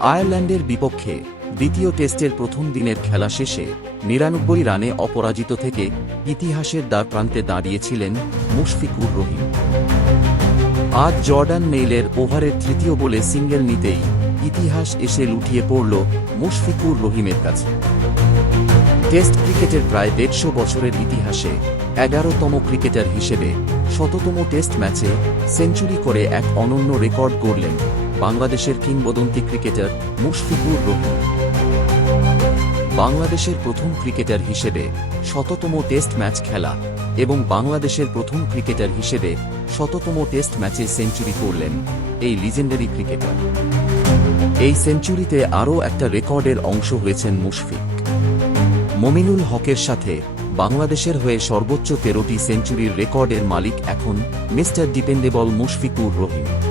আয়ারল্যান্ডের বিপক্ষে দ্বিতীয় টেস্টের প্রথম দিনের খেলা শেষে নিরানব্বই রানে অপরাজিত থেকে ইতিহাসের দ্বার প্রান্তে দাঁড়িয়েছিলেন মুশফিকুর রহিম। আজ জর্ডান মেইলের ওভারের তৃতীয় বলে সিঙ্গেল নিতেই ইতিহাস এসে লুটিয়ে পড়ল মুশফিকুর রহিমের কাছে। টেস্ট ক্রিকেটের প্রায় দেড়শো বছরের ইতিহাসে এগারোতম ক্রিকেটার হিসেবে শততম টেস্ট ম্যাচে সেঞ্চুরি করে এক অনন্য রেকর্ড গড়লেন বাংলাদেশের কিংবদন্তি ক্রিকেটার মুশফিকুর রহিম। বাংলাদেশের প্রথম ক্রিকেটার হিসেবে শততম টেস্ট ম্যাচ খেলা এবং বাংলাদেশের প্রথম ক্রিকেটার হিসেবে শততম টেস্ট ম্যাচে সেঞ্চুরি করলেন এই লিজেন্ডারি ক্রিকেটার। এই সেঞ্চুরিতে আরও একটা রেকর্ডের অংশ হয়েছেন মুশফিক। মমিনুল হকের সাথে বাংলাদেশের হয়ে সর্বোচ্চ তেরোটি সেঞ্চুরির রেকর্ডের মালিক এখন মিস্টার ডিপেন্ডেবল মুশফিকুর রহিম।